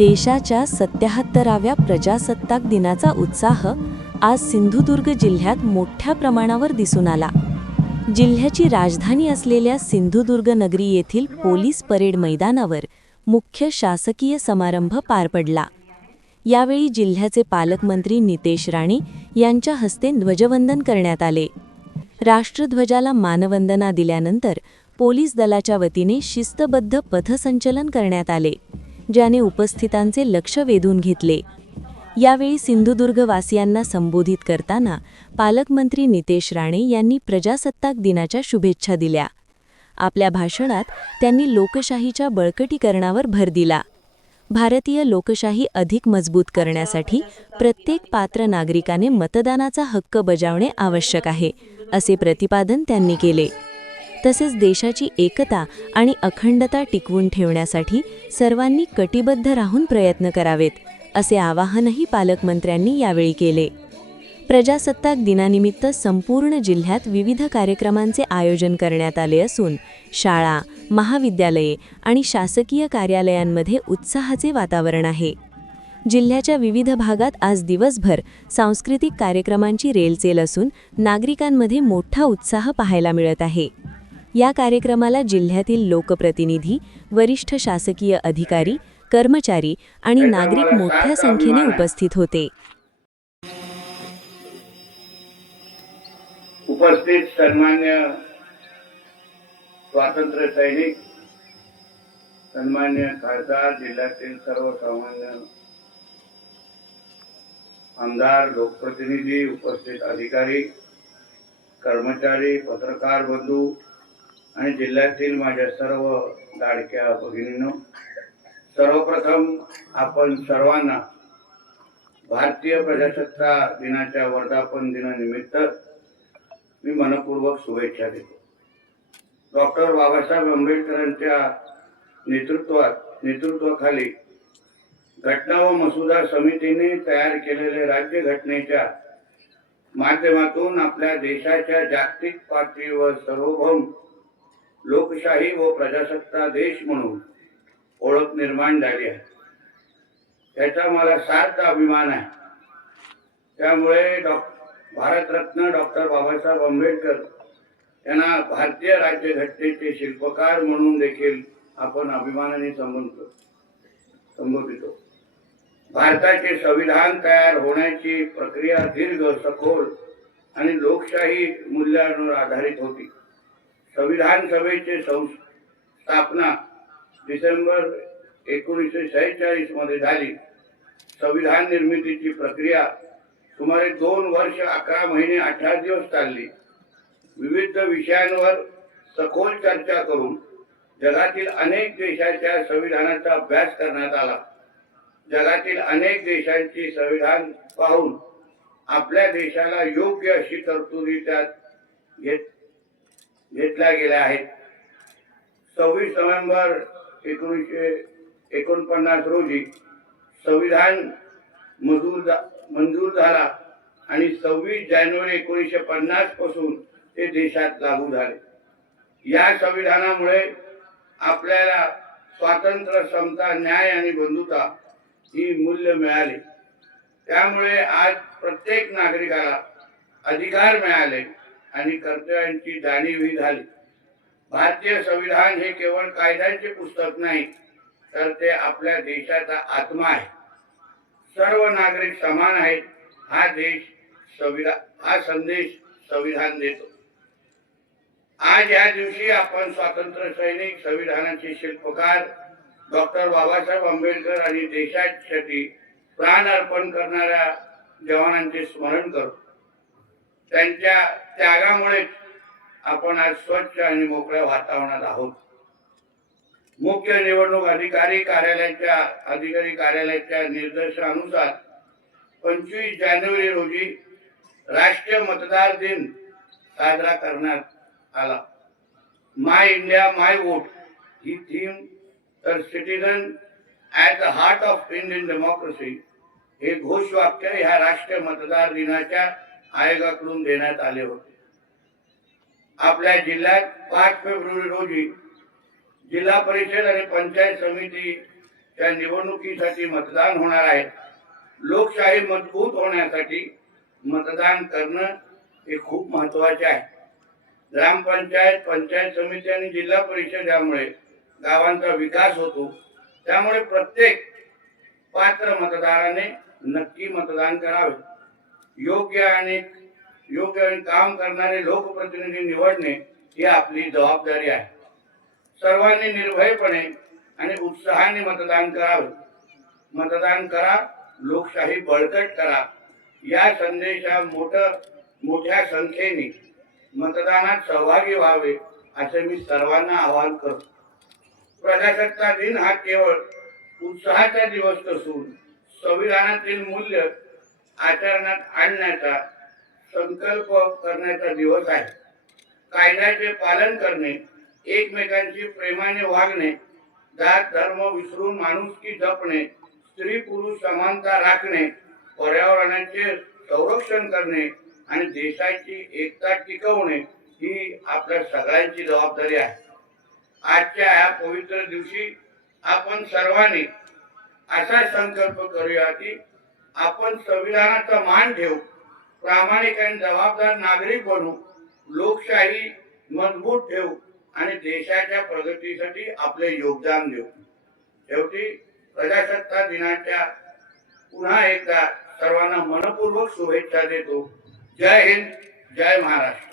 देशाच्या 77व्या प्रजासत्ताक दिनाचा उत्साह आज सिंधुदुर्ग जिल्ह्यात मोठ्या प्रमाणावर दिसून आला. जिल्ह्याची राजधानी असलेल्या सिंधुदुर्ग नगरी येथील पोलीस परेड मैदानावर मुख्य शासकीय समारंभ पार पडला. यावेळी जिल्ह्याचे पालकमंत्री नितेश राणे यांच्या हस्ते ध्वजवंदन करण्यात आले. राष्ट्रध्वजाला मानवंदना दिल्यानंतर पोलीस दलाच्या वतीने शिस्तबद्ध पथसंचलन करण्यात आले, ज्याने उपस्थितांचे लक्ष वेधून घेतले. यावेळी सिंधुदुर्गवासियांना संबोधित करताना पालकमंत्री नितेश राणे यांनी प्रजासत्ताक दिनाच्या शुभेच्छा दिल्या. आपल्या भाषणात त्यांनी लोकशाहीच्या बळकटीकरणावर भर दिला. भारतीय लोकशाही अधिक मजबूत करण्यासाठी प्रत्येक पात्र नागरिकाने मतदानाचा हक्क बजावणे आवश्यक आहे, असे प्रतिपादन त्यांनी केले. तसेच देशाची एकता आणि अखंडता टिकवून ठेवण्यासाठी सर्वांनी कटिबद्ध राहून प्रयत्न करावेत, असे आवाहनही पालकमंत्र्यांनी यावेळी केले. प्रजासत्ताक दिनानिमित्त संपूर्ण जिल्ह्यात विविध कार्यक्रमांचे आयोजन करण्यात आले असून शाळा, महाविद्यालये आणि शासकीय कार्यालयांमध्ये उत्साहाचे वातावरण आहे. जिल्ह्याच्या विविध भागात आज दिवसभर सांस्कृतिक कार्यक्रमांची रेलचेल असून नागरिकांमध्ये मोठा उत्साह पाहायला मिळत आहे. या कार्यक्रमाला जिल्ह्यातील लोकप्रतिनिधी, वरिष्ठ शासकीय अधिकारी, कर्मचारी आणि नागरिक मोठ्या संख्येने उपस्थित होते. उपस्थित सन्मान्य स्वातंत्र्य सैनिक, सन्मान्य खासदार, जिल्ह्यातील सर्वसामान्य आमदार, लोकप्रतिनिधी, उपस्थित अधिकारी, कर्मचारी, पत्रकार बंधू आणि जिल्ह्यातील माझ्या सर्व लाडक्या भगिनींनो, सर्वप्रथम आपण सर्वांना भारतीय प्रजासत्ताक दिनाच्या वर्धापन दिनानिमित्त मी मनपूर्वक शुभेच्छा देतो. डॉक्टर बाबासाहेब आंबेडकरांच्या नेतृत्वाखाली घटना व मसुदा समितीने तयार केलेले राज्यघटनेच्या माध्यमातून आपल्या देशाच्या जागतिक पातळीवर सार्वभौम लोकशाही व प्रजासत्ताक देश म्हणून ओळख निर्माण झाली आहे. त्याचा मला सार्थ अभिमान आहे. त्यामुळे भारतरत्न डॉक्टर बाबासाहेब आंबेडकर यांना भारतीय राज्यघटनेचे शिल्पकार म्हणून देखील आपण अभिमानाने संबोधितो. भारताचे संविधान तयार होण्याची प्रक्रिया दीर्घ, सखोल आणि लोकशाही मूल्यांवर आधारित होती. संविधान सभेची स्थापना डिसेंबर 1946 मध्ये झाली. संविधान निर्मितीची प्रक्रिया सुमारे 2 वर्ष 11 महिने 18 दिवस चालली. विविध विषयांवर सखोल चर्चा करून जगातील अनेक देशाच्या संविधानाचा अभ्यास करण्यात आला. जगातील अनेक देशांची संविधान पाहून आपल्या देशाला योग्य अशी तरतुदी त्यात घेतल्या गेल्या आहेत. 26 नोव्हेंबर 1949 रोजी संविधान मंजूर झाला आणि 26 जानेवारी 1950 पासून ते देशात लागू झाले. या संविधानामुळे आपल्याला स्वातंत्र्य, समता, न्याय आणि बंधुता ही मूल्य मिळाली. त्यामुळे आज प्रत्येक नागरिकाला अधिकार मिळाले आणि कर्तव्यांची जाणीवही झाली. भारतीय संविधान हे केवळ कायद्यांचे पुस्तक नाही, तर ते आपल्या देशाचा आत्मा आहे. सर्व नागरिक समान आहेत हा संदेश संविधान देतो. आज या दिवशी आपण स्वातंत्र्य सैनिक, संविधानाचे शिल्पकार डॉक्टर बाबासाहेब आंबेडकर आणि देशासाठी प्राण अर्पण करणाऱ्या जवानांचे स्मरण करतो. त्यांच्या त्यागामुळे आपण आज स्वच्छ आणि मोकळ्या वातावरणात आहोत. मुख्य निवडणूक अधिकारी कार्यालयाच्या निर्देशानुसार 25 जानेवारी रोजी राष्ट्रीय मतदार दिन साजरा करण्यात आला. माय इंडिया माय वोट ही थीम, तर citizen at the heart of Indian democracy हे घोषवाक्य ह्या राष्ट्रीय मतदार दिनाच्या आयोगाकडून देण्यात आले होते. आपल्या जिल्ह्यात 5 फेब्रुवारी रोजी जिल्हा परिषद आणि पंचायत समिती त्या निवडणुकीसाठी मतदान होणार आहे. लोकशाही मजबूत होण्यासाठी मतदान करणं हे खूप महत्वाचे आहे. ग्रामपंचायत, पंचायत समिती आणि जिल्हा परिषद यामुळे गावांचा विकास होतो. त्यामुळे प्रत्येक पात्र मतदाराने नक्की मतदान करावे. योग्य आणि काम करणारे लोकप्रतिनिधी निवडणे ही आपली जबाबदारी आहे. सर्वांनी निर्भयपणे आणि उत्साहाने मतदान करावे. मतदान करा, लोकशाही बळकट करा या संदेशा मोठ्या संख्येने मतदानात सहभागी व्हावे असे मी सर्वांना आवाहन करतो. प्रजासत्ताक दिन हा केवळ उत्साहाचा दिवस नसून संविधानातील मूल्य आचरणात आणण्याचा संकल्प करण्याचा दिवस आहे. कायद्याचे पालन करणे, एकमेकांशी प्रेमाने वागणे, जात धर्म विसरून माणुसकी जपणे, स्त्री पुरुष समानता राखणे, पर्यावरणाचे संरक्षण करणे आणि देशाची एकता टिकवणे ही आपल्या सगळ्यांची जबाबदारी आहे. आजच्या या पवित्र दिवशी आपण सर्वांनी असा संकल्प करूया की आपण संविधानाचा मान ठेवू, प्रामाणिक आणि जबाबदार नागरिक बनू, लोकशाही मजबूत ठेवू आणि देशाच्या प्रगतीसाठी आपले योगदान देऊ. शेवटी प्रजासत्ताक दिनाच्या पुन्हा एकदा सर्वांना मनपूर्वक शुभेच्छा देतो. जय हिंद, जय महाराष्ट्र.